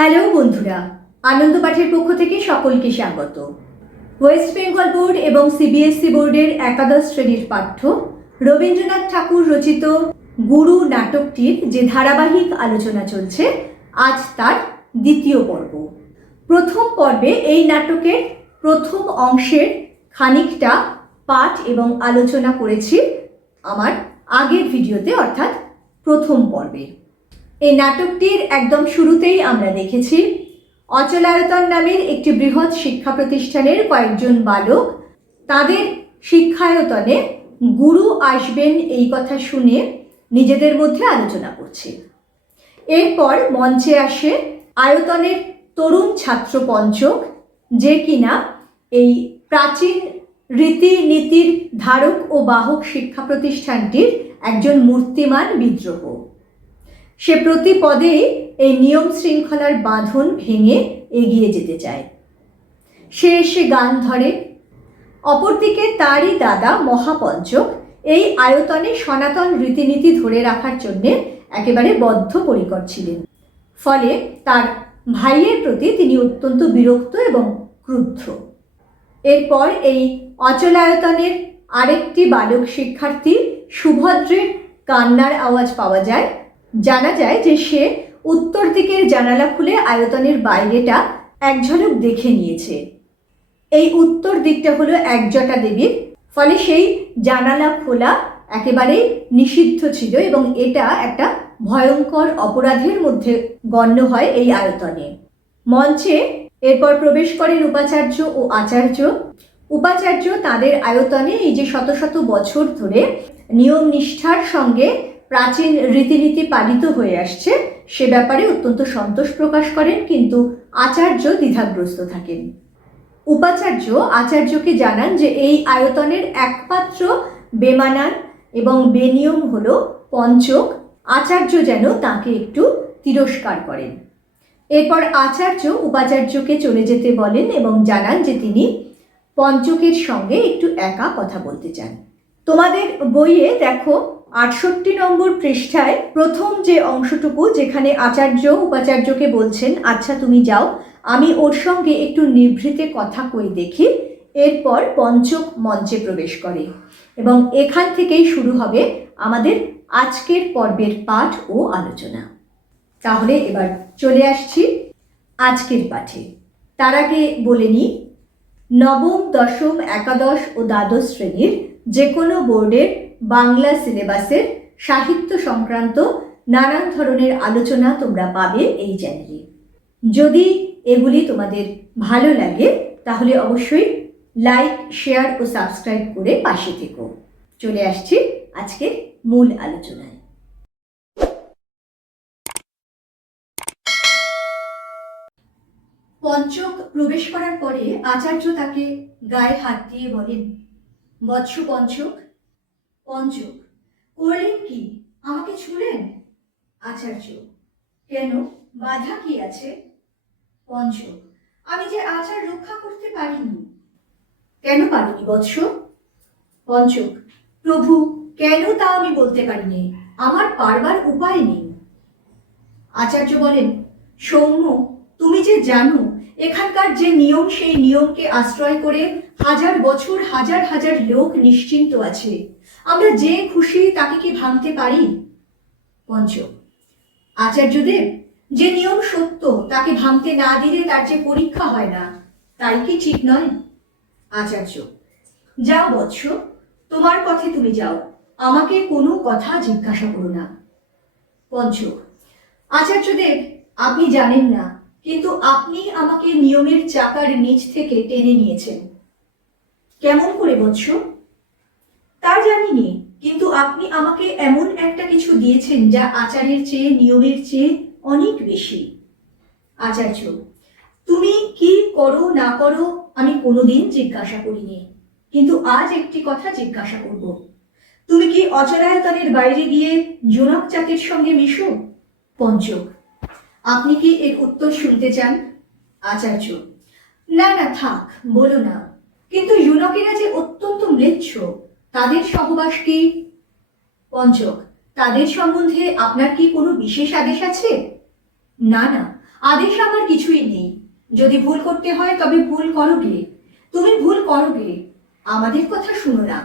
Hello বন্ধুরা, আনন্দ পাঠের পক্ষ থেকে সকলকে স্বাগত। ওয়েস্ট বেঙ্গল বোর্ড এবং সিবিএসসি বোর্ডের একাদশ শ্রেণির পাঠ্য রবীন্দ্রনাথ ঠাকুর রচিত গুরু নাটকটির যে ধারাবাহিক আলোচনা চলছে, আজ তার দ্বিতীয় পর্ব। প্রথম পর্বে এই নাটকের প্রথম অংশের খানিকটা পাঠ এবং আলোচনা করেছি আমার আগের ভিডিওতে, অর্থাৎ প্রথম পর্বে। এই নাটকটির একদম শুরুতেই আমরা দেখেছি। অচলায়তন নামের একটি বৃহৎ শিক্ষা প্রতিষ্ঠানের কয়েকজন বালক তাদের শিক্ষায়তনে গুরু আসবেন এই কথা শুনে নিজেদের মধ্যে আলোচনা করছে। এরপর মঞ্চে আসে আয়তনের তরুণ ছাত্র পঞ্চক, যে কিনা এই প্রাচীন রীতিনীতির ধারক ও বাহক শিক্ষা প্রতিষ্ঠানটির একজন মূর্তিমান বিদ্রোহ। সে প্রতি পদেই এই নিয়ম শৃঙ্খলার বাঁধন ভেঙে এগিয়ে যেতে চায়। সে এসে গান ধরে। অপরদিকে তারই দাদা মহাপঞ্চক এই আয়তনে সনাতন রীতিনীতি ধরে রাখার জন্যে একেবারে বদ্ধপরিকর ছিলেন। ফলে তার ভাইয়ের প্রতি তিনি অত্যন্ত বিরক্ত এবং ক্রুদ্ধ। এরপর এই অচলায়তনের আরেকটি বালক শিক্ষার্থী সুভদ্রের কান্নার আওয়াজ পাওয়া যায় জানা যায় যে সে উত্তর দিকের জানালা খুলে আয়তনের বাইরেটা এক ঝলক দেখে নিয়েছে। এই উত্তর দিকটা হলো একজটা দেবীর, ফলে সেই জানালা খোলা একেবারেই নিষিদ্ধ ছিল এবং এটা একটা ভয়ঙ্কর অপরাধের মধ্যে গণ্য হয় এই আয়তনে। মঞ্চে এরপর প্রবেশ করেন উপাচার্য ও আচার্য। উপাচার্য তাদের আয়তনে এই যে শত শত বছর ধরে নিয়ম নিষ্ঠার সঙ্গে প্রাচীন রীতিনীতি পালিত হয়ে আসছে। সে ব্যাপারে অত্যন্ত সন্তোষ প্রকাশ করেন, কিন্তু আচার্য দ্বিধাগ্রস্ত থাকেন। উপাচার্য আচার্যকে জানান যে, এই আয়তনের একমাত্র বেমানান এবং বেনিয়ম হল পঞ্চক। আচার্য যেন তাকে একটু তিরস্কার করেন। এরপর আচার্য উপাচার্যকে চলে যেতে বলেন এবং জানান যে, তিনি পঞ্চকের সঙ্গে একটু একা কথা বলতে চান। তোমাদের বইয়ে দেখো আটষট্টি নম্বর পৃষ্ঠায় প্রথম যে অংশটুকু যেখানে আচার্য উপাচার্যকে বলছেন আচ্ছা তুমি যাও, আমি ওর সঙ্গে একটু নিভৃতে কথা কই দেখি। এরপর পঞ্চক মঞ্চে প্রবেশ করে এবং এখান থেকেই শুরু হবে আমাদের আজকের পর্বের পাঠ ও আলোচনা। তাহলে এবার চলে আসছি আজকের পাঠে। তার আগে বলে নিই নবম, দশম, একাদশ ও দ্বাদশ শ্রেণির যে কোনো বোর্ডের বাংলা সিলেবাসের সাহিত্য সংক্রান্ত নানান ধরনের আলোচনা তোমরা পাবে এই চ্যানেলে। যদি এগুলি তোমাদের ভালো লাগে, তাহলে অবশ্যই লাইক, শেয়ার ও সাবস্ক্রাইব করে পাশে থেকো। চলে আসছি আজকের মূল আলোচনায়। পঞ্চক প্রবেশ করার পরে আচার্য তাকে গায়ে হাত দিয়ে বলেন, বৎস পঞ্চক পঞ্চক, করলেন কি? আমাকে ছুঁলেন? আচার্য, কেন? বাধা কি আছে? পঞ্চক, আমি যে আচার রক্ষা করতে পারিনি। কেন পারিনি বৎস? পঞ্চক, প্রভু, কেন তা আমি বলতে পারিনি? আমার পারবার উপায় নেই। আচার্য বলেন, সৌম্য, তুমি যে জানো এখানকার যে নিয়ম, সেই নিয়মকে আশ্রয় করে হাজার বছর, হাজার হাজার লোক নিশ্চিন্ত আছে। আমরা যে খুশি তাকে কি ভাঙতে পারি? পঞ্চ। আচার্যদেব যে নিয়ম সত্য, তাকে ভাঙতে না দিলে তার যে পরীক্ষা হয় না, তাই কি ঠিক নয়? আচার্য, যাও বৎস, তোমার পথে তুমি যাও, আমাকে কোনো কথা জিজ্ঞাসা করো না। পঞ্চক আচার্যদেব আপনি জানেন না কিন্তু আপনি আমাকে নিয়মের চাকার নিচ থেকে টেনে নিয়েছেন। কেমন করে বৎস তা জানিনি, কিন্তু আপনি আমাকে এমন একটা কিছু দিয়েছেন যা আচারের চেয়ে, নিয়মের চেয়ে অনেক বেশি। আচার্য, তুমি কি করো না করো আমি কোনোদিন জিজ্ঞাসা করিনি, কিন্তু আজ একটি কথা জিজ্ঞাসা করব। তুমি কি অচরায়তনের বাইরে গিয়ে জোনক জাতির সঙ্গে মিশো? পঞ্চক আপনি কি এর উত্তর শুনতে চান? আচার্য, না না, থাক, বলো না। কিন্তু ইউনকেরা যে অত্যন্ত ম্লেচ্ছ, তাদের সহবাস কি? পঞ্চক, তাদের সম্বন্ধে আপনার কি কোনো বিশেষ আদেশ আছে? না না, আদেশ আমার কিছুই নেই। যদি ভুল করতে হয়, তবে ভুল করো গে তুমি ভুল করো গে আমাদের কথা শুনো না।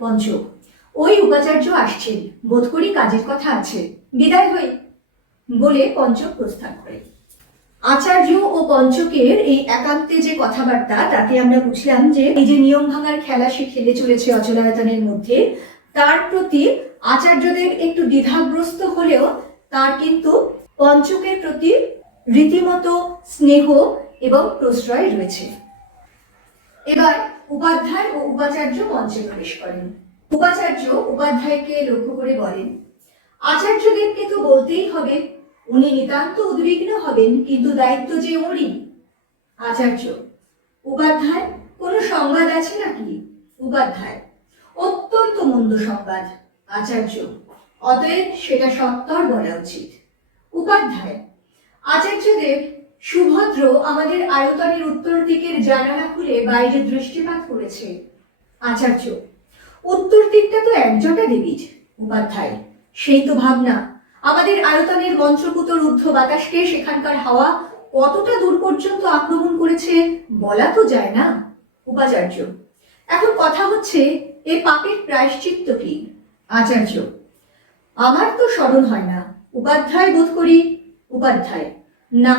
পঞ্চ ওই উপাচার্য আসছেন। বোধ করি কাজের কথা আছে। বিদায় হই। বলে পঞ্চক প্রস্থান করে। আচার্য ও পঞ্চকের এই একান্তে যে কথাবার্তা, তাতে আমরা বুঝলাম যে এই যে নিয়ম ভাঙার খেলা সে খেলে চলেছে অচলায়তনের মধ্যে, তার প্রতি আচার্যদের একটু দ্বিধাগ্রস্ত হলেও তার কিন্তু পঞ্চকের প্রতি রীতিমতো স্নেহ এবং প্রশ্রয় রয়েছে। এবার উপাধ্যায় ও উপাচার্য মঞ্চে প্রবেশ করেন। উপাচার্য উপাধ্যায়কে লক্ষ্য করে বলেন, আচার্যদেবকে তো বলতেই হবে উনি নিতান্ত উদ্বিগ্ন হবেন, কিন্তু দায়িত্ব যে ওরই আচার্য, উপাধ্যায়, কোনো সংবাদ আছে নাকি? উপাধ্যায়, অত্যন্ত মন্দ সংবাদ, আচার্য। অতএব সেটা সত্তর বলা উচিত। উপাধ্যায়, আচার্যদেব সুভদ্র আমাদের আয়তনের উত্তর দিকের জানালা খুলে বাইরে দৃষ্টিপাত করেছে। আচার্য, উত্তর দিকটা তো একজটা দেবীর, উপাধ্যায়। সেই তো ভাবনা। আমাদের আয়তনের মন্ত্রপুতর রুদ্ধ বাতাসকে সেখানকার হাওয়া কতটা দূর পর্যন্ত আক্রমণ করেছে বলা তো যায় না, উপাচার্য। এখন কথা হচ্ছে, এ পাপের প্রায়শ্চিত্ত কি, আচার্য? আমার তো স্মরণ হয় না, উপাধ্যায় বোধ করি, উপাধ্যায়। না,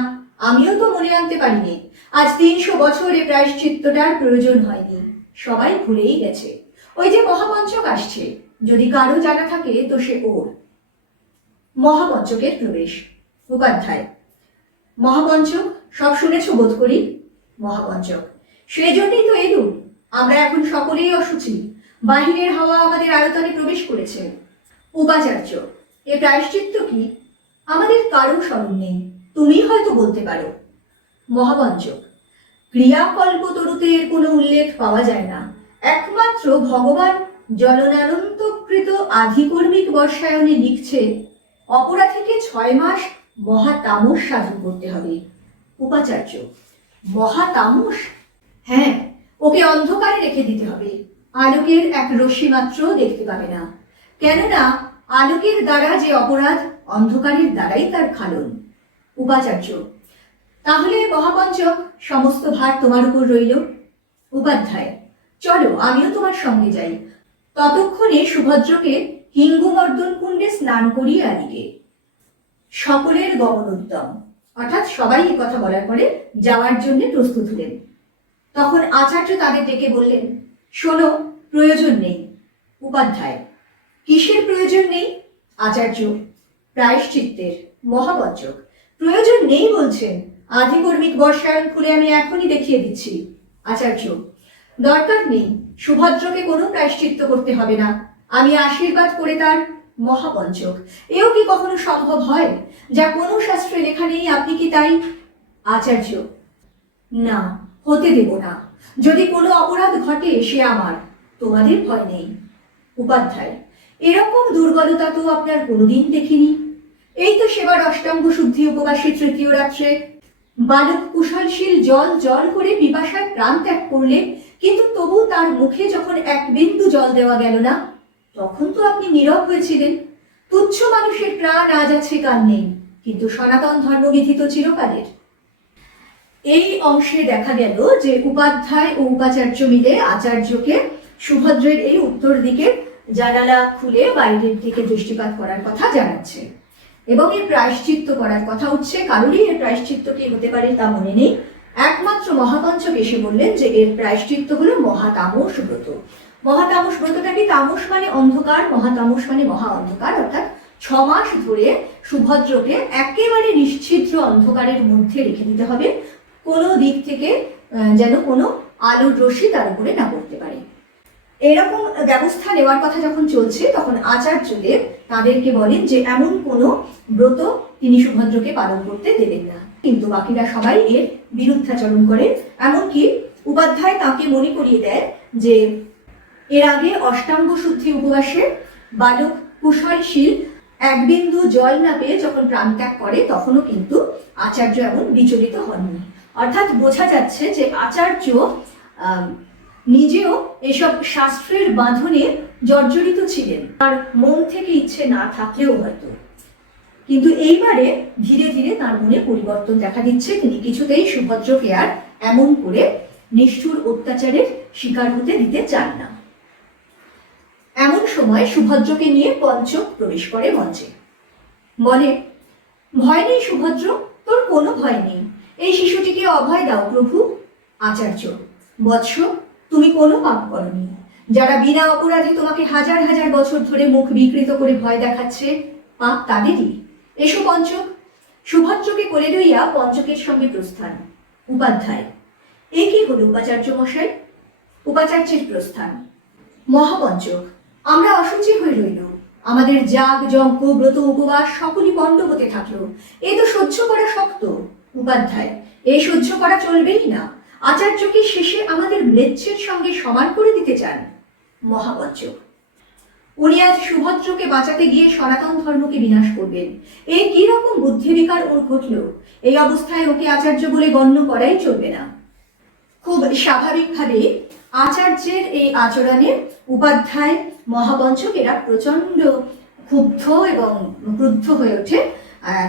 আমিও তো মনে আনতে পারিনি, আজ তিনশো বছর এ প্রায়শ্চিত্তটার প্রয়োজন হয়নি, সবাই ভুলেই গেছে। ওই যে মহাপঞ্চক আসছে, যদি কারও জানা থাকে তো সে ওর। মহাপঞ্চকের প্রবেশ। উপাধ্যায়। মহাপঞ্চক সব শুনেছ বোধ করি? মহাপঞ্চক সেই জন্যই তো এলুম। আমরা এখন সকলেই অসুচি। বাহিরের হাওয়া আমাদের আয়তনে প্রবেশ করেছে। উপাচার্য, এ প্রায়শ্চিত্ত কি? আমাদের কারও স্মরণ নেই। তুমি হয়তো বলতে পারো। মহাপঞ্চক ক্রিয়াকল্পতরুতে এর কোনো উল্লেখ পাওয়া যায় না। একমাত্র ভগবান জননানন্তকৃত আধিকর্মিক বর্ষায়নে লিখছে অপরাধীকে ছয় মাস মহাতামস সাধন করতে হবে। উপাচার্য, মহাতামস? হ্যাঁ ওকে অন্ধকারে রেখে দিতে হবে। আলোকের এক রশ্মি মাত্র দেখতে পাবে না। কেননা, আলোকের দ্বারা যে অপরাধ অন্ধকারের দ্বারাই তার খালন। উপাচার্য, তাহলে মহাপঞ্চক, সমস্ত ভার তোমার উপর রইল। উপাধ্যায়, চলো আমিও তোমার সঙ্গে যাই। ততক্ষণে সুভদ্রকে হিঙ্গুমর্দন কুণ্ডে স্নান করিয়ে আনিকে সকলের গমনোদ্যম অর্থাৎ সবাই এই কথা বলার পরে যাওয়ার জন্য প্রস্তুত হলেন। তখন আচার্য তাদের ডেকে বললেন, শোনো, প্রয়োজন নেই, উপাধ্যায়। কিসের প্রয়োজন নেই? আচার্য, প্রায়শ্চিত্তের, মহাবঞ্চক। প্রয়োজন নেই বলছেন। আধিকর্মিক বর্ষায়ন খুলে আমি এখনই দেখিয়ে দিচ্ছি। আচার্য, দরকার নেই। সুভদ্রকে কোনো প্রায়শ্চিত্ত করতে হবে না। আমি আশীর্বাদ করে তার মহাপঞ্চক। এও কি কখনো সম্ভব হয়? যা কোনো শাস্ত্রে লেখা নেই, আপনি কি তাই? আচার্য, না, হতে দেব না। যদি কোনো অপরাধ ঘটে, সে আমার, তোমাদের ভয় নেই। উপাধ্যায়, এরকম দুর্বলতা তো আপনার কোনোদিন দেখিনি। এই তো সেবার অষ্টাঙ্গ শুদ্ধি উপবাসী তৃতীয় রাত্রে। বালক কুশলশীল জল জল করে পিপাসায় প্রাণ ত্যাগ করলে, কিন্তু তবু তার মুখে যখন এক বিন্দু জল দেওয়া গেল না তখন তো আপনি নীরব হয়েছিলেন। তুচ্ছ মানুষের প্রাণ আজ আছে কাল নেই, কিন্তু সনাতন ধর্মবিধি তো চিরকালের। এই অংশে দেখা গেল যে উপাধ্যায় ও উপাচার্য মিলে আচার্যকে সুভদ্রের এই উত্তর দিকে জানালা খুলে বাইরের দিকে দৃষ্টিপাত করার কথা জানাচ্ছে। এবং এর প্রায়শ্চিত্ত করার কথা উঠছে। কারোরই এর প্রায়শ্চিত্ত কি হতে পারে তা মনে নেই। একমাত্র মহাপঞ্চক এসে বললেন যে এর প্রায়শ্চিত্ত হলো মহাতামস ব্রত মহাতামস ব্রতটা কি তামস মানে অন্ধকার, মহাতামস মানে মহা অন্ধকার, অর্থাৎ ছ মাস ধরে সুভদ্রকে একেবারে নিশ্চিদ্র অন্ধকারের মধ্যে রেখে দিতে হবে। কোনো দিক থেকে যেন কোনো আলোর রশ্মি তার উপরে না পড়তে পারে। এরকম ব্যবস্থা নেওয়ার কথা যখন চলছে, তখন আচার্যদেব তাদেরকে বলেন যে এমন কোনো ব্রত তিনি সুভদ্রকে পালন করতে দেবেন না। কিন্তু বাকিরা সবাই এর বিরুদ্ধাচরণ করে। এমনকি উপাধ্যায় তাকে মনে করিয়ে দেয় যে এর আগে অষ্টাঙ্গ শুদ্ধি উপবাসে বালক কুশলশীল এক বিন্দু জল না পেয়ে যখন প্রাণত্যাগ করে, তখনও কিন্তু আচার্য এমন বিচলিত হননি। অর্থাৎ বোঝা যাচ্ছে যে আচার্য নিজেও এসব শাস্ত্রের বাঁধনে জর্জরিত ছিলেন। তার মন থেকে ইচ্ছে না থাকলেও হয়তো। কিন্তু এইবারে ধীরে ধীরে তার মনে পরিবর্তন দেখা দিচ্ছে। তিনি কিছুতেই সুভদ্রকে আর এমন করে নিষ্ঠুর অত্যাচারের শিকার হতে দিতে চান না। এমন সময় সুভদ্রকে নিয়ে পঞ্চক প্রবেশ করে মঞ্চে। বলে, ভয় নেই সুভদ্র, তোর কোনো ভয় নেই। এই শিশুটিকে অভয় দাও প্রভু। আচার্য, বৎস, তুমি কোনো পাপ করনি। যারা বিনা অপরাধে তোমাকে হাজার হাজার বছর ধরে মুখ বিকৃত করে ভয় দেখাচ্ছে, পাপ তাদেরই। এসো পঞ্চক। সুভদ্রকে কোলে লইয়া পঞ্চকের সঙ্গে প্রস্থান। উপাধ্যায়, এ কি হলো উপাচার্য মশাই? উপাচার্যের প্রস্থান, মহাপঞ্চক আমরা অসুচি হয়ে রইল। আমাদের জাগ যজ্ঞ, ব্রত, উপবাস সকলই পণ্ড হতে থাকল। এ তো সহ্য করা শক্ত। উপাধ্যায়, এ সহ্য করা চলবেই না। আচার্যকে শেষে আমাদের ম্লেচ্ছের সঙ্গে সমান করে দিতে চান। মহাপঞ্চক উনি আজ সুভদ্রকে বাঁচাতে গিয়ে সনাতন ধর্মকে বিনাশ করবেন। এই কি রকম বুদ্ধি বিকার ওর ঘটল? এই অবস্থায় ওকে আচার্য বলে গণ্য করাই চলবে না। খুব স্বাভাবিকভাবে আচার্যের এই আচরণে উপাধ্যায় মহাপঞ্চক এরা প্রচণ্ড ক্ষুব্ধ এবং ক্রুদ্ধ হয়ে ওঠে।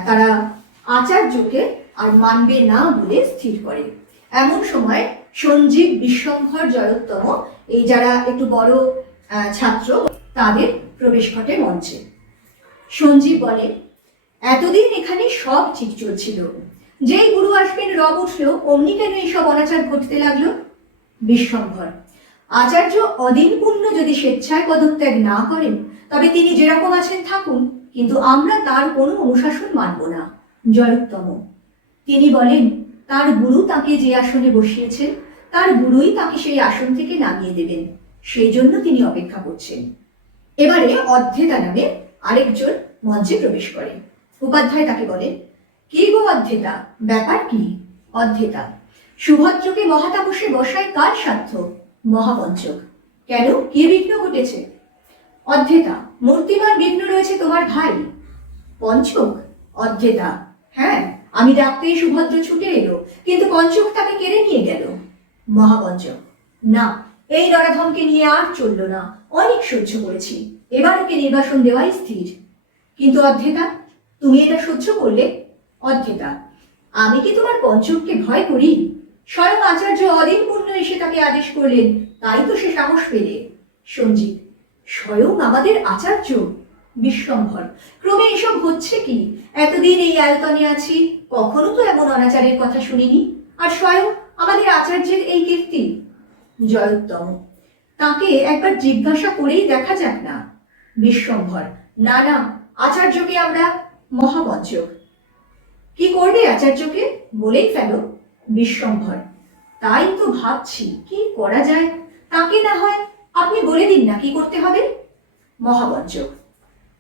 তারা আচার্যকে আর মানবে না বলে স্থির করে। এমন সময় সঞ্জীব বিশ্বম্ভর জয়োত্তম, এই যারা একটু বড় ছাত্র, তাদের প্রবেশ ঘটে মঞ্চে। সঞ্জীব বলে, এতদিন এখানে সব ঠিক চলছিল। যেই গুরু আসবেন রব উঠল, অমনি কেন এইসব অনাচার ঘটতে লাগল? বিশ্বম্ভর আচার্য অদিন পুণ্য যদি স্বেচ্ছায় পদত্যাগ না করেন, তবে তিনি যেরকম আছেন থাকুন, কিন্তু আমরা তার কোনো অনুশাসন মানব না। জয়োত্তম। তিনি বলেন, তার গুরু তাকে যে আসনে বসিয়েছেন, তার গুরুই তাকে সেই আসন থেকে নামিয়ে দেবেন। সেই জন্য তিনি অপেক্ষা করছেন। এবারে অধ্যেতা নামে আরেকজন মঞ্চে প্রবেশ করে। উপাধ্যায় তাকে বলেন, কি গো অধ্যেতা? ব্যাপার কি? অধ্যেতা, সুভদ্রকে মহাতাপসে বসায় কার সাধ্য? মহাপঞ্চক কেন? কি বিঘ্ন ঘটেছে? অধ্যেতা, মূর্তিমান বিঘ্ন রয়েছে তোমার ভাই। পঞ্চক, অধ্যেতা হ্যাঁ আমি ডাকতেই সুভদ্র ছুটে এলো, কিন্তু পঞ্চক তাকে কেড়ে নিয়ে গেল। মহাপঞ্চক, না, এই নরাধমকে নিয়ে আর চলল না, অনেক সহ্য করেছি, এবার ওকে নির্বাসন দেওয়াই স্থির। কিন্তু অধ্যেতা, তুমি এটা সহ্য করলে? অধ্যেতা, আমি কি তোমার পঞ্চককে ভয় করি? স্বয়ং আচার্য অদিন পূর্ণ এসে তাকে আদেশ করলেন, তাই তো সে সাহস পেলে। সঞ্জীব স্বয়ং আমাদের আচার্য? বিশ্বম্ভর ক্রমে এসব হচ্ছে কি? এতদিন এই আয়তনে আছি, কখনো তো এমন অনাচারের কথা শুনিনি। আর স্বয়ং আমাদের আচার্যের এই কীর্তি? জয়োত্তম, তাকে একবার জিজ্ঞাসা করেই দেখা যাক না। বিশ্বম্ভর না না, আচার্যকে আমরা মহাপঞ্চক কি করবে আচার্যকে? বলেই ফেল। বিশ্বম্ভর তাই তো ভাবছি, কি করা যায়? তাকে না হয় আপনি বলে দিন না কি করতে হবে? মহাপঞ্চক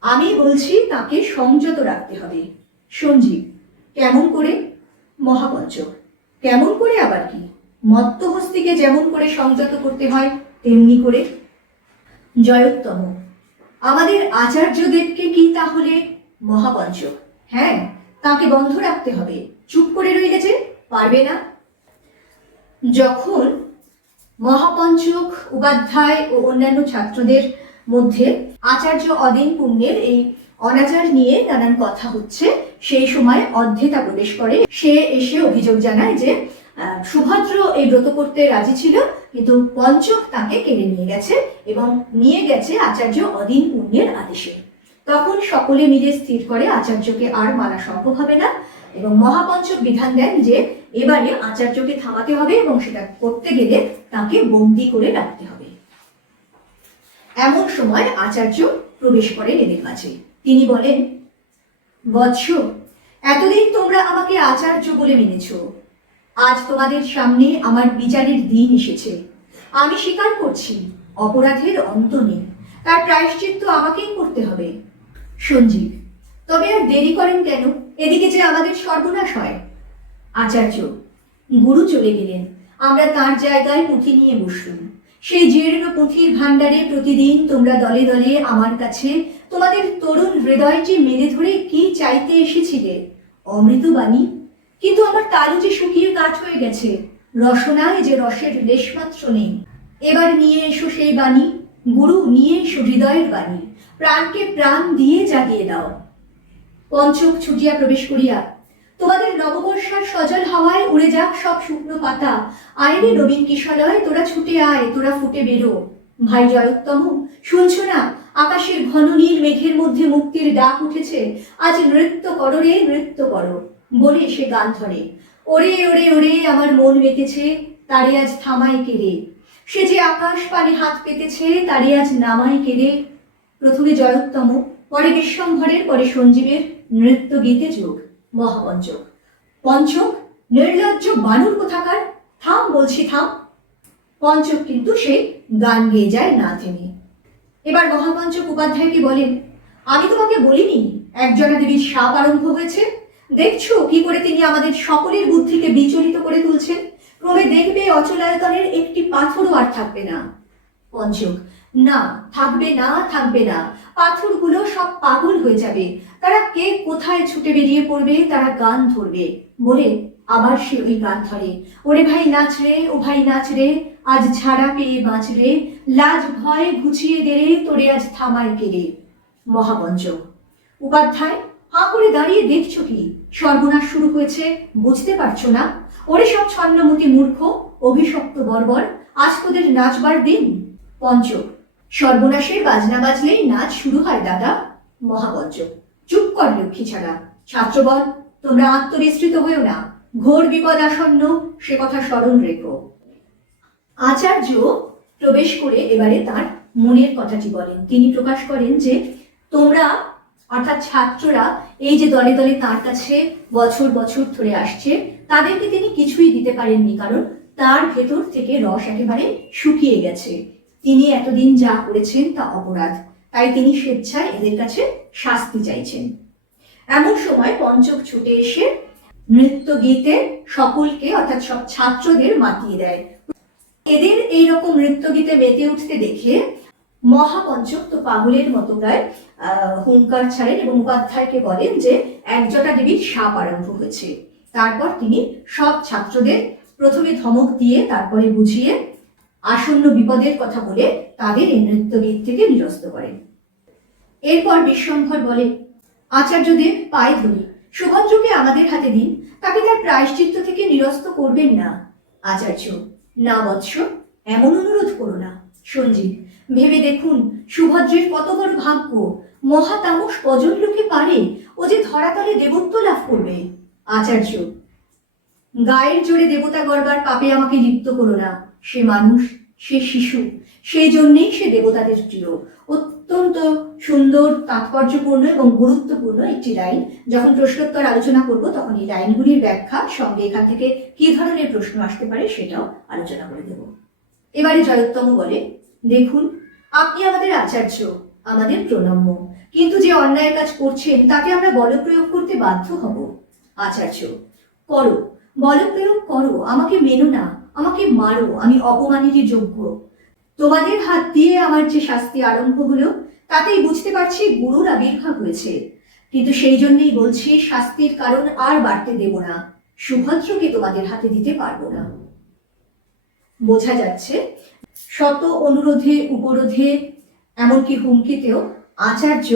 আমি বলছি তাকে সংযত রাখতে হবে। সঞ্জীব, কেমন করে? মহাপঞ্চক কেমন করে আবার কি? মত্তহস্তিকে যেমন করে সংযত করতে হয়, তেমনি করে। জয়োত্তম, আমাদের আচার্যদেবকে কি তাহলে? মহাপঞ্চক হ্যাঁ তাকে বন্ধ রাখতে হবে। চুপ করে রয়ে যে পারবে না। যখন মহাপঞ্চক উপাধ্যায় ও অন্যান্য ছাত্রদের মধ্যে আচার্য অদিন পুণ্যের এই অনাচার নিয়ে নানান কথা হচ্ছে, সেই সময় অধ্যেতা প্রবেশ করে। সে এসে অভিযোগ জানায় যে সুভদ্র এই ব্রত করতে রাজি ছিল, কিন্তু পঞ্চক তাকে কেড়ে নিয়ে গেছে এবং নিয়ে গেছে আচার্য অদিন পুণ্যের আদেশে। তখন সকলে মিলে স্থির করে আচার্যকে আর মানা সম্ভব হবে না এবং মহাপঞ্চক বিধান দেন যে এবারে আচার্যকে থামাতে হবে এবং সেটা করতে গেলে তাকে বন্দি করে রাখতে হবে। এমন সময় আচার্য প্রবেশ করেন এদের মাঝে তিনি বলেন, বৎস, এতদিন তোমরা আমাকে আচার্য বলে মেনেছ। আজ তোমাদের সামনে আমার বিচারের দিন এসেছে। আমি স্বীকার করছি, অপরাধের অন্ত নেই। তার প্রায়শ্চিত্ত আমাকেই করতে হবে। সঞ্জীব, তবে আর দেরি করেন কেন? এদিকে যে আমাদের সর্বনাশ হয়। আচার্য, গুরু চলে গেলেন। আমরা তার জায়গায় পুঁথি নিয়ে বসলুম। সেই জীর্ণ পুঁথির ভাণ্ডারে প্রতিদিন তোমরা দলে দলে আমার কাছে তোমাদের তরুণ হৃদয়টি মেলে ধরে কি চাইতে এসেছিলে? অমৃতবাণী কিন্তু আমার তালু যে শুকিয়ে কাঠ হয়ে গেছে, রসনায় যে রসের লেশমাত্র নেই। এবার নিয়ে এসো সেই বাণী, গুরু নিয়ে এসো হৃদয়ের বাণী। প্রাণকে প্রাণ দিয়ে জাগিয়ে দাও। পঞ্চক ছুটিয়া প্রবেশ করিয়া তোমাদের নববর্ষার সজল হাওয়ায় উড়ে যাক সব শুকনো পাতা। আয় রে নবীন কিশলয়, তোরা ছুটে আয়, তোরা ফুটে বেরো। ভাই জয়োত্তম শুনছো না? আকাশের ঘন নীল মেঘের মধ্যে মুক্তির ডাক উঠেছে। আজ নৃত্য করো রে, নৃত্য করো। বলে সে গান ধরে। ওরে ওরে ওরে, আমার মন মেতেছে, তারে আজ থামায় কেড়ে। সে যে আকাশ পানে হাত পেতেছে, তারে আজ নামায় কেড়ে। প্রথমে জয়োত্তম পরে বিশ্বম্ভরের, পরে সঞ্জীবের নৃত্য গীতে যোগ। মহাপঞ্চক। পঞ্চক নির্লজ্জ বানুর কোথাকার? থাম বলছি, থাম। পঞ্চক কিন্তু সে গান গেয়ে যায় না থেমে এবার মহাপঞ্চক উপাধ্যায়কে বলেন? আমি তোমাকে বলিনি, একজনা দেবীর সাপ আরম্ভ হয়েছে। দেখছ কি করে তিনি আমাদের সকলের বুদ্ধিকে বিচলিত করে তুলছেন? ক্রমে দেখবে অচলায়তনের একটি পাথরও আর থাকবে না। পঞ্চক না, থাকবে না থাকবে না। পাথরগুলো সব পাগল হয়ে যাবে। তারা কে কোথায় ছুটে বেরিয়ে পড়বে, তারা গান ধরবে। বলে আবার সে ওই গান ধরে। ওরে ভাই নাচ রে, ও ভাই নাচ রে, আজ ছাড়া পেয়ে বাঁচ রে লাজ ভয় ঘুচিয়ে দে রে, তোরে আজ থামায় কেড়ে মহাপঞ্চক উপাধ্যায়, হাঁ করে দাঁড়িয়ে দেখছ কি? সর্বনাশ শুরু হয়েছে, বুঝতে পারছ না? ওরে সব ছন্নমতি মূর্খ, অভিশপ্ত বর্বর, আজ তোদের নাচবার দিন। পঞ্চক। সর্বনাশের বাজনা বাজলেই নাচ শুরু হয়, দাদা। মহাপঞ্চক চুপ কর, লক্ষ্মী ছাড়া। ছাত্রবল তোমরা আত্মবিস্তৃত হয়েও না। ঘোর বিপদ আসন্ন, সে কথা স্মরণ রেখো। আচার্য প্রবেশ করে এবারে তার মনের কথাটি বলেন তিনি প্রকাশ করেন যে, তোমরা, অর্থাৎ ছাত্ররা, এই যে দলে দলে তার কাছে বছর বছর ধরে আসছে, তাদেরকে তিনি কিছুই দিতে পারেননি, কারণ তার ভেতর থেকে রস একেবারে শুকিয়ে গেছে। তিনি এতদিন যা করেছেন তা অপরাধ। তাই তিনি স্বেচ্ছায় এদের কাছে শাস্তি চাইছেন। এমন সময় পঞ্চক ছুটে এসে নৃত্য গীতে সকলকে, অর্থাৎ সব ছাত্রদের মাতিয়ে দেয়। এদের এইরকম নৃত্য গীতে মেতে উঠতে দেখে মহাপঞ্চক তো পাগলের মতো প্রায় হুঙ্কার ছাড়েন এবং উপাধ্যায়কে বলেন যে একজটা দেবীর সাপ আরম্ভ হয়েছে। তারপর তিনি সব ছাত্রদের প্রথমে ধমক দিয়ে তারপরে বুঝিয়ে আসন্ন বিপদের কথা বলে তাদের এই নৃত্যগীত থেকে নিরস্ত করেন। এরপর বিশ্বম্ভর বলে, আচার্যদেব, পায়ে ধরি। সুভদ্রকে আমাদের হাতে দিন। তাকে তার প্রায়শ্চিত্ত থেকে নিরস্ত করবেন না। আচার্য, না বৎস, এমন অনুরোধ করো না। সঞ্জীব, ভেবে দেখুন, সুভদ্রের কত বড় ভাগ্য। মহাতামস কজন লোকে পারে ও যে ধরাতলে দেবত্ব লাভ করবে। আচার্য গায়ের জোরে দেবতা গড়বার পাপে আমাকে লিপ্ত করো না। সে মানুষ, সে শিশু, সেই জন্যেই সে দেবতাদের প্রিয়। অত্যন্ত সুন্দর, তাৎপর্যপূর্ণ এবং গুরুত্বপূর্ণ একটি লাইন। যখন প্রশ্নোত্তর আলোচনা করব, তখন এই লাইনগুলির ব্যাখ্যা সঙ্গে এখান থেকে কি ধরনের প্রশ্ন আসতে পারে সেটাও আলোচনা করে দেব। এবারে জয়োত্তম বলে, দেখুন, আপনি আমাদের আচার্য, আমাদের প্রণম্য। কিন্তু যে অন্যায় কাজ করছেন, তাকে আমরা বলপ্রয়োগ করতে বাধ্য হব। আচার্য, করো। বলপ্রয়োগ করো, আমাকে মেনো না, আমাকে মারো, আমি অপমানেরই যোগ্য। তোমাদের হাত দিয়ে আমার যে শাস্তি আরম্ভ হলো, তাতেই বুঝতে পারছি গুরুর আবির্ভাব হয়েছে। কিন্তু সেই জন্যই বলছি, শাস্তির কারণ আর বাড়তে দেব না। সুভদ্রকে তোমাদের হাতে দিতে পারব না। বোঝা যাচ্ছে, শত অনুরোধে, উপরোধে, এমনকি হুমকিতেও আচার্য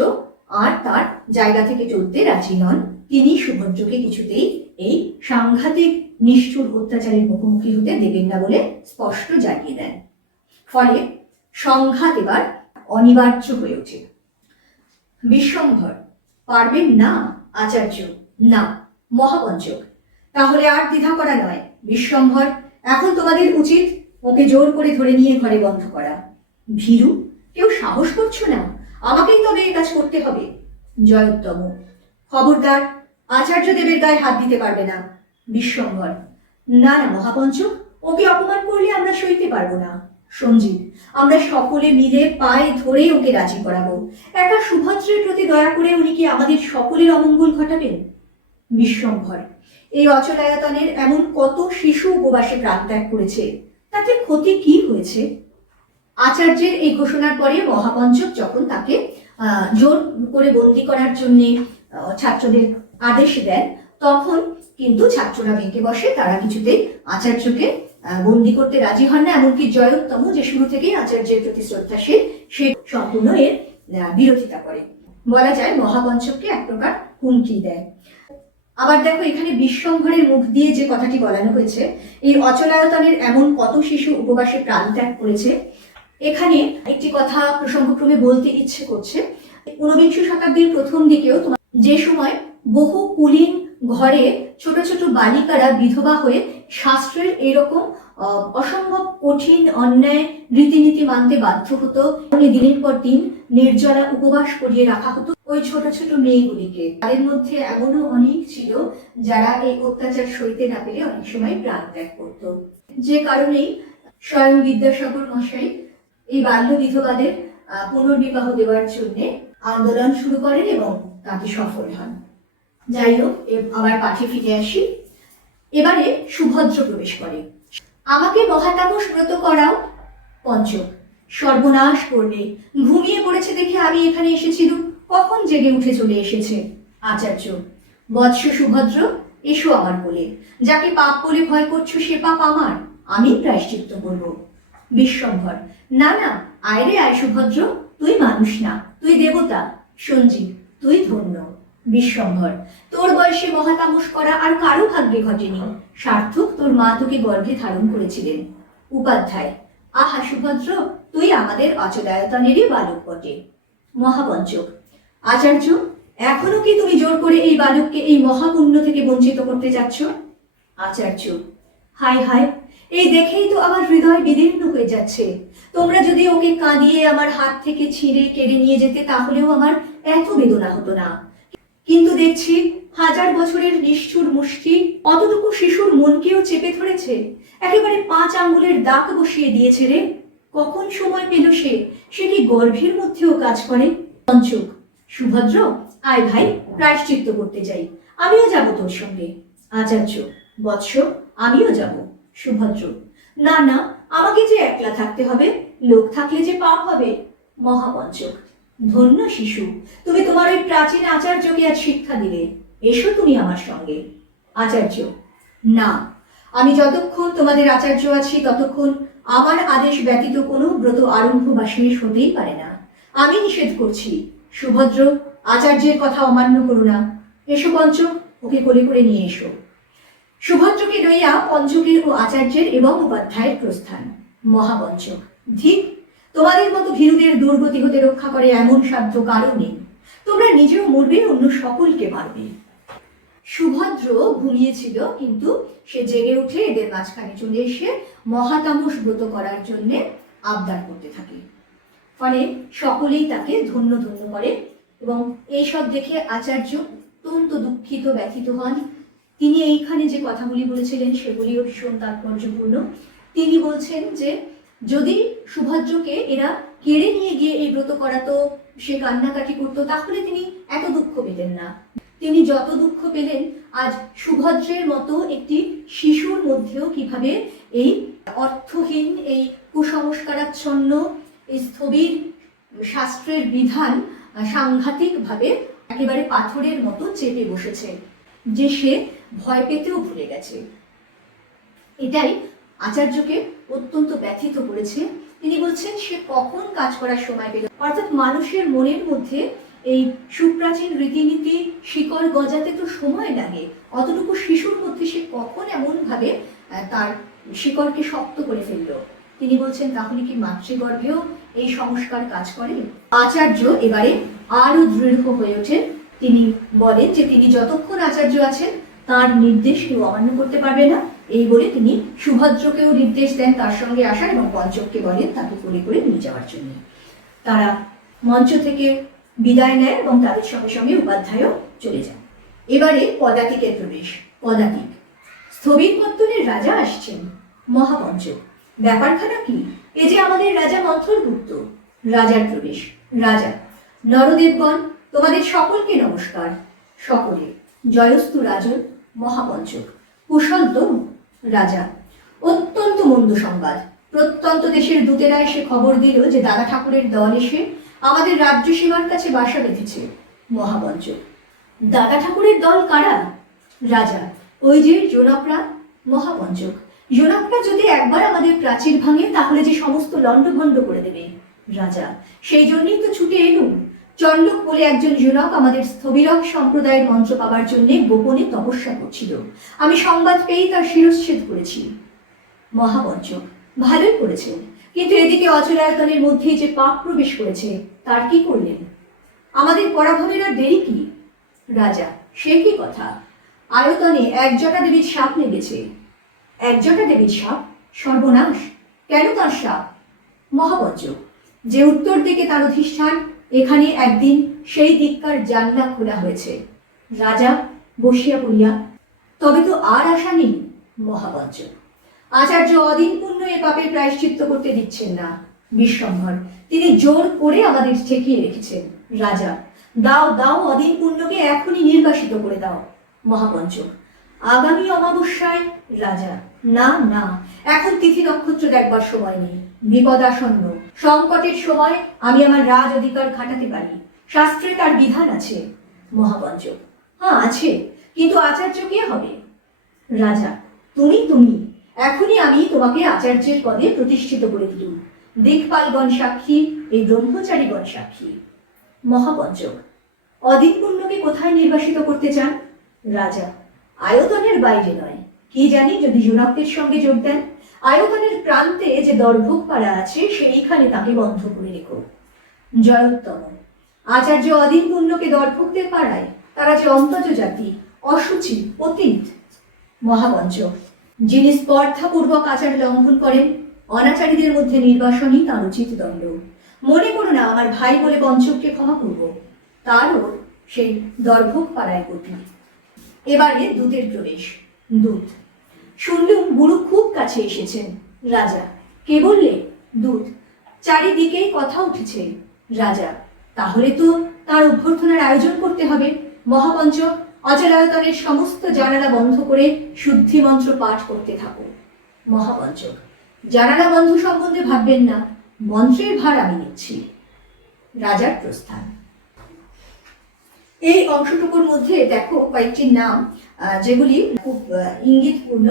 আর তার জায়গা থেকে চলতে রাজি নন। তিনি সুভদ্রকে কিছুতেই এই সাংঘাতিক নিষ্ঠুর অত্যাচারের মুখোমুখি হতে দেবেন না বলে স্পষ্ট জানিয়ে দেন। ফলে সংঘাত এবার অনিবার্য হয়ে ওঠে। বিশ্বম্ভর, পারবেন না, আচার্য, না, মহাপঞ্চক, তাহলে আর দ্বিধা করা নয়। বিশ্বম্ভর, এখন তোমাদের উচিত ওকে জোর করে ধরে নিয়ে ঘরে বন্ধ করা। ভীরু, কেউ সাহস করছ না? আমাকেই তবে এই কাজ করতে হবে। জয়োত্তম, খবরদার আচার্য দেবের গায়ে হাত দিতে পারবে না। বিশ্বম্ভর না না, মহাপঞ্চক, ওকে অপমান করলে আমরা সইতে পারব না। সঞ্জীব, আমরা সকলে মিলে পায়ে ধরে ওকে রাজি করাবো। একা সুভদ্রের প্রতি দয়া করে উনি কি আমাদের সকলের অমঙ্গল ঘটাবেন? বিশ্বম্ভর এই অচলায়তনের এমন কত শিশু উপবাসে প্রাণত্যাগ করেছে, তাতে ক্ষতি কি হয়েছে? আচার্যের এই ঘোষণার পরে মহাপঞ্চক যখন তাকে জোর করে বন্দি করার জন্যে ছাত্রদের আদেশ দেন, তখন কিন্তু ছাত্ররা বেঁকে বসে, তারা কিছুতেই আচার্যকে বন্দি করতে রাজি হন না। এমনকি জয়োত্তম যে শুরু থেকেই আচার্যের প্রতি শ্রদ্ধাশীল সে সম্পূর্ণ এর বিরোধিতা করে। বলা যায় মহাপঞ্চককে এক প্রকার হুমকি দেয়। আবার দেখো, এখানে বিশ্বম্ভরের মুখ দিয়ে যে কথাটি বলানো হয়েছে, এই অচলায়তনের এমন কত শিশু উপবাসে প্রাণ ত্যাগ করেছে, এখানে একটি কথা প্রসঙ্গক্রমে বলতে ইচ্ছে করছে। ঊনবিংশ শতাব্দীর প্রথম দিকেও তোমার যে সময় বহু কুলীন ঘরে ছোট ছোট বালিকারা বিধবা হয়ে শাস্ত্রের এরকম অসম্ভব কঠিন অন্যায় রীতিনীতি মানতে বাধ্য হতো। দিনের পর দিন নির্জলা উপবাস করিয়ে রাখা হতো ওই ছোট ছোট মেয়েগুলিকে। তাদের মধ্যে এমনও অনেক ছিল যারা এই অত্যাচার সইতে না পেরে অনেক সময় প্রাণ ত্যাগ করতো। যে কারণেই স্বয়ং বিদ্যাসাগর মশাই এই বাল্য বিধবাদের পুনর্বিবাহ দেওয়ার জন্য আন্দোলন শুরু করেন এবং তাতে সফল হন। যাই হোক আবার পাঠে ফিরে আসি। এবারে সুভদ্র প্রবেশ করে। আমাকে মহাতাপস ব্রত করাও পঞ্চক সর্বনাশ করলে, ঘুমিয়ে পড়েছে দেখে আমি এখানে এসেছিলুম কখন জেগে উঠে চলে এসেছে? আচার্য, বৎস সুভদ্র, এসো আমার বলে যাকে পাপ বলে ভয় করছ, সে পাপ আমার। আমি প্রায়শ্চিত্ত করব। বিশ্বম্ভর, না না, আয় রে, আয় সুভদ্র। তুই মানুষ না, তুই দেবতা, সঞ্জীব, তুই ধন্য। বিশ্বম্ভর। তোর বয়সে মহাতামস করা আর কারও ভাগ্যে ঘটেনি। সার্থক তোর মা তোকে গর্ভে ধারণ করেছিলেন। উপাধ্যায়। আহা সুভদ্র, তুই আমাদের অচলায়তনেরই বালক বটে। মহাপঞ্চক। আচার্য, এখনও কি তুমি জোর করে এই বালককে এই মহাপুণ্য থেকে বঞ্চিত করতে যাচ্ছ? আচার্য, হায় হায়, এই দেখেই তো আমার হৃদয় বিদীর্ণ হয়ে যাচ্ছে। তোমরা যদি ওকে কাঁদিয়ে আমার হাত থেকে ছিঁড়ে কেড়ে নিয়ে যেতে, তাহলেও আমার এত বেদনা হতো না। কিন্তু দেখছি হাজার বছরের নিষ্ঠুর মুষ্টি, অতটুকু শিশুর মনকেও চেপে ধরেছে। একেবারে পাঁচ আঙ্গুলের দাগ বসিয়ে দিয়েছে রে। কখন সময় পেল সে? কি গর্ভের মধ্যেও কাজ করে? পঞ্চক, সুভদ্র, আয় ভাই, প্রায়শ্চিত্ত করতে যাই। আমিও যাব তোর সঙ্গে। আচার্য, বৎস, আমিও যাব। সুভদ্র, না না, আমাকে যে একলা থাকতে হবে, লোক থাকলে যে পাপ হবে। মহাপঞ্চক ধন্য শিশু, তুমি তোমার ওই প্রাচীন আচার্যকে আজ শিক্ষা দিলে। এসো তুমি আমার সঙ্গে। আচার্য, না, আমি যতক্ষণ তোমাদের আচার্য আছি, ততক্ষণ আমার আদেশ ব্যতীত কোনো ব্রত আরম্ভ বা শেষ হতেই পারে না। আমি নিষেধ করছি। সুভদ্র, আচার্যের কথা অমান্য করো না। এসো পঞ্চ, ওকে কোলে করে নিয়ে এসো। সুভদ্রকে লইয়া পঞ্চকের ও আচার্যের এবং উপাধ্যায়ের প্রস্থান। মহাপঞ্চক, ধিক তোমাদের মতো ভীরুদের দুর্গতি হতে রক্ষা করে এমন সাধ্য নেই। তোমরা নিজেও মরবে, অন্য সকলকে মারবে। সুভদ্র ঘুমিয়েছিল, কিন্তু সে জেগে উঠে এদের মাঝখানে চলে এসে মহাতামস ব্রত করার জন্যে আবদার করতে থাকে। ফলে সকলেই তাকে ধন্য ধন্য করে এবং এইসব দেখে আচার্য অত্যন্ত দুঃখিত, ব্যথিত হন। তিনি এইখানে যে কথাগুলি বলেছিলেন, সেগুলিও ভীষণ তাৎপর্যপূর্ণ। তিনি বলছেন যে যদি সুভদ্রকে এরা কেড়ে নিয়ে গিয়ে এই ব্রত করাতো, সে কান্নাকাটি করতো, তাহলে তিনি এত দুঃখ পেতেন না। তিনি যত দুঃখ পেলেন, আজ সুভদ্রের মতো একটি শিশুর মধ্যেও কীভাবে এই অর্থহীন, এই কুসংস্কারাচ্ছন্ন, এই স্থবির শাস্ত্রের বিধান সাংঘাতিকভাবে একেবারে পাথরের মতো চেপে বসেছে, যে সে ভয় পেতেও ভুলে গেছে। এটাই আচার্যকে অত্যন্ত ব্যথিত করেছে। তিনি বলছেন, সে কখন কাজ করার সময় পেল? অর্থাৎ মানুষের মনের মধ্যে এই সুপ্রাচীন রীতিনীতি, শিকড় গজাতে তো সময় লাগে। অতটুকু শিশুর মধ্যে সে কখন এমন ভাবে তার শিকড়কে শক্ত করে ফেলল? তিনি বলছেন, তাহলে কি মাতৃগর্ভেও এই সংস্কার কাজ করে? আচার্য এবারে আরও দৃঢ় হয়ে ওঠেন। তিনি বলেন যে তিনি যতক্ষণ আচার্য আছেন, তার নির্দেশ কেউ অমান্য করতে পারবে না। এই বলে তিনি সুভদ্রকেও নির্দেশ দেন তার সঙ্গে আসার এবং পঞ্চককে বলেন তাকে করে করে নিয়ে যাওয়ার জন্য। তারা মঞ্চ থেকে বিদায় নেয় এবং তাদের সঙ্গে সঙ্গে উপাধ্যায়ও চলে যান। এবারে পদাতিকের প্রবেশ। পদাতিক। স্থবির পত্তনের রাজা আসছেন, মহাপঞ্চক। ব্যাপারখানা কি? এ যে আমাদের রাজা মন্থরগুপ্ত রাজার প্রবেশ। রাজা, নরদেবগণ, তোমাদের সকলকে নমস্কার। সকলে, জয়স্তু রাজন, মহাপঞ্চক কুশল তরু রাজা। অত্যন্ত মন্দ সংবাদ। প্রত্যন্ত দেশের দূতেরা এসে খবর দিল যে দাদা ঠাকুরের দল এসে আমাদের রাজ্য সীমার কাছে বাসা বেঁধেছে মহাপঞ্চক দাদা ঠাকুরের দল কারা? রাজা, ওই যে জোনাপড়া মহাপঞ্চক জোনাপড়া যদি একবার আমাদের প্রাচীর ভাঙে, তাহলে যে সমস্ত লণ্ডভণ্ড করে দেবে। রাজা, সেই জন্যই তো ছুটে এলুম। চণ্ডক বলে একজন যুবক আমাদের স্থবিরক সম্প্রদায়ের মঞ্চ পাবার জন্য গোপনে তপস্যা করছিল। আমি সংবাদ পেয়েই তার শিরচ্ছেদ করেছি। মহাপঞ্চক ভালোই করেছেন। কিন্তু এদিকে অচলায়তনের মধ্যেই যে পাপ প্রবেশ করেছে, তার কি করলেন? আমাদের পরাভবের আর দেরি কি? রাজা, সে কি কথা? আয়তনে একজটা দেবীর সাপ লেগেছে। একজটা দেবীর সাপ? সর্বনাশ! কেন তার সাপ? মহাপঞ্চক যে উত্তর দিকে তার অধিষ্ঠান এখানে একদিন সেই দিককার জানলা খোলা হয়েছে। রাজা বসিয়া পড়িয়া, তবে তো আর আশা নেই মহাপঞ্চক আচার্য অদিন পূর্ণ এ পাপের প্রায়শ্চিত্ত করতে দিচ্ছেন না। বিশ্বম্ভর, তিনি জোর করে আমাদের ঠেকিয়ে রেখেছেন। রাজা, দাও দাও অদিন এখনই নির্বাসিত করে দাও। মহাপঞ্চক আগামী অমাবস্যায়, রাজা, না না, এখন তিথি নক্ষত্র দেখবার সময় নেই। বিপদ আসন্ন সংকটের সময় আমি আমার রাজ অধিকার খাটাতে পারি। শাস্ত্রে তার বিধান আছে মহাপঞ্চক হ্যাঁ আছে, কিন্তু আচার্য কে হবে? রাজা, তুমি তুমি, এখনই আমি তোমাকে আচার্যের পদে প্রতিষ্ঠিত করে দিলুম। দিকপালগণ সাক্ষী, এই ব্রহ্মচারীগণ সাক্ষী। মহাপঞ্চক অদিন কোথায় নির্বাসিত করতে চান? রাজা, আয়তনের বাইরে নয়। কি জানি যদি জুনকের সঙ্গে যোগ দেন। আয়তনের প্রান্তে যে দর্ভক পাড়া আছে, সেইখানে তাকে বন্ধ করে রেখো। জয়োত্তম, আচার্য অদিন পুণ্যকে দর্ভকদের পাড়ায়, তারা যে অন্তজ জাতি, অসুচি, অতীত মহাপঞ্চ যিনি স্পর্ধাপূর্বক আচার লঙ্ঘন করেন, অনাচারীদের মধ্যে নির্বাসনই তার উচিত দণ্ড। মনে করো না, আমার ভাই বলে পঞ্চককে ক্ষমা করব। তারও সেই দর্ভক পাড়ায় গতি। এবারে দূতের প্রবেশ। দূত শুনলুম গুরু খুব কাছে এসেছেন। রাজা, কে বললে? দূত, চারিদিকেই কথা উঠেছে। রাজা, তাহলে তো তার অভ্যর্থনার আয়োজন করতে হবে। মহাপঞ্চ অচলায়তনের সমস্ত জানালা বন্ধ করে শুদ্ধি মন্ত্র পাঠ করতে থাকো। মহাপঞ্চক জানালা বন্ধ সম্বন্ধে ভাববেন না। মন্ত্রের ভার আমি নিচ্ছি। রাজার প্রস্থান। এই অংশটুকুর মধ্যে দেখো কয়েকটি নাম যেগুলি খুব ইঙ্গিতপূর্ণ।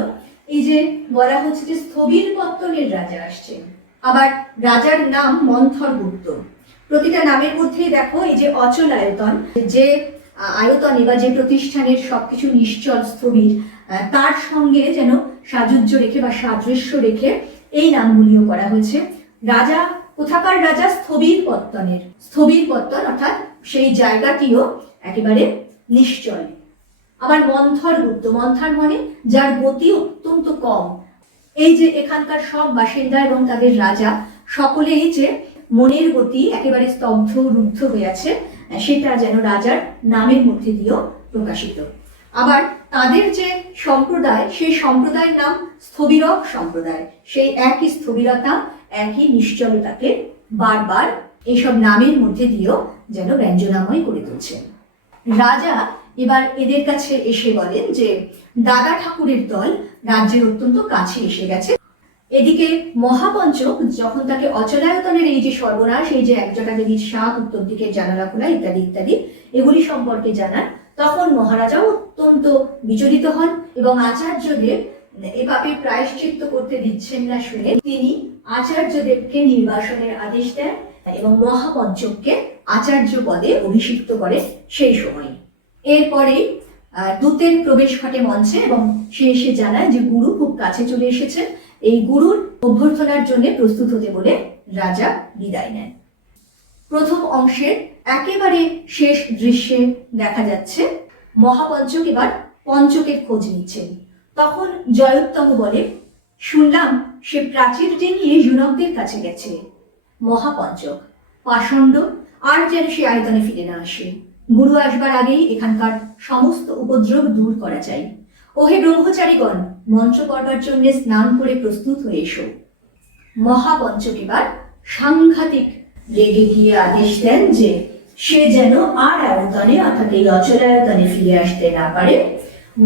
এই যে বলা হচ্ছে যে স্থবির পত্তনের রাজা আসছে। আবার রাজার নাম মন্থর গুপ্ত। প্রতিটা নামের মধ্যেই দেখো এই যে অচল আয়তন, যে আয়তনে বা যে প্রতিষ্ঠানের সবকিছু নিশ্চল, স্থবির তার সঙ্গে যেন সাযুজ্য রেখে বা সাদৃশ্য রেখে এই নামগুলিও করা হয়েছে। রাজা, কোথাকার রাজা? স্থবির পত্তনের। স্থবির পত্তন অর্থাৎ সেই জায়গাটিও একেবারে নিশ্চয়। আবার মন্থর গুপ্ত মন্থর মানে যার গতি অত্যন্ত কম। এই যে এখানকার সব বাসিন্দা এবং তাদের রাজা, সকলেই যে মনের গতি একেবারে স্তব্ধ, রুদ্ধ হয়ে আছে, সেটা যেন রাজার নামের মধ্যে দিয়েও প্রকাশিত। আবার তাদের যে সম্প্রদায়, সেই সম্প্রদায়ের নাম স্থবিরক সম্প্রদায়। সেই একই স্থবিরতা, একই নিশ্চলতাকে বারবার এইসব নামের মধ্যে দিয়েও যেন ব্যঞ্জনাময় করে তুলছেন রাজা এবার এদের কাছে এসে বলেন যে, দাদা ঠাকুরের দল রাজ্যের অত্যন্ত কাছে এসে গেছে। এদিকে মহাপঞ্চক যখন তাকে অচলায়তনের এই যে সর্বনাশ, এই যে একজটা দেবীর সাপ উত্তর দিকে জানালা খোলা, ইত্যাদি ইত্যাদি, এগুলি সম্পর্কে জানান, তখন মহারাজাও অত্যন্ত বিচলিত হন এবং আচার্যদেব এ পাপে প্রায়শ্চিত্ত করতে দিচ্ছেন না শুনে তিনি আচার্যদেবকে নির্বাসনের আদেশ দেন। এবং মহাপঞ্চককে আচার্য পদে অভিষিক্ত করে সেই সময়। এরপরে দূতের প্রবেশ ঘটে মঞ্চে এবং সে এসে জানায় যে গুরু খুব কাছে চলে এসেছেন। এই গুরুর অভ্যর্থনার জন্য প্রস্তুত হতে বলে রাজা বিদায় নেন। প্রথম অংশের একেবারে শেষ দৃশ্যে দেখা যাচ্ছে, মহাপঞ্চক এবার পঞ্চকের খোঁজ নিচ্ছেন। তখন জয়োত্তম বলে, শুনলাম, সে প্রাচীর ডিঙিয়ে জুনকদের কাছে গেছে। মহাপঞ্চক। পাষণ্ড, আর যেন সে আয়তনে ফিরে না আসে। গুরু আসবার আগেই এখানকার সমস্ত উপদ্রব দূর করা চাই। ওহে ব্রহ্মচারীগণ মঞ্চ পড়বার জন্য স্নান করে প্রস্তুত হয়ে এসো। মহাপঞ্চক এবার সাংঘাতিক রেগে গিয়ে আদেশ দেন যে, সে যেন আর আয়তনে, অর্থাৎ এই অচলায়তনে ফিরে আসতে না পারে,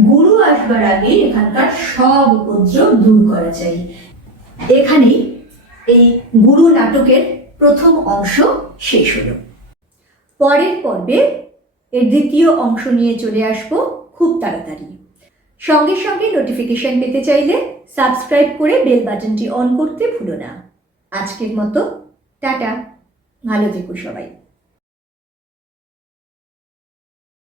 গুরু আসবার আগে এখানকার সব উপদ্রব দূর করা চাই। এখানেই এই গুরু নাটকের প্রথম অংশ শেষ হল। পরের পর্বে এর দ্বিতীয় অংশ নিয়ে চলে আসব খুব তাড়াতাড়ি। সঙ্গে সঙ্গে নোটিফিকেশন পেতে চাইলে সাবস্ক্রাইব করে বেল বাটনটি অন করতে ভুলো না। আজকের মতো, টাটা। ভালো থেকো সবাই।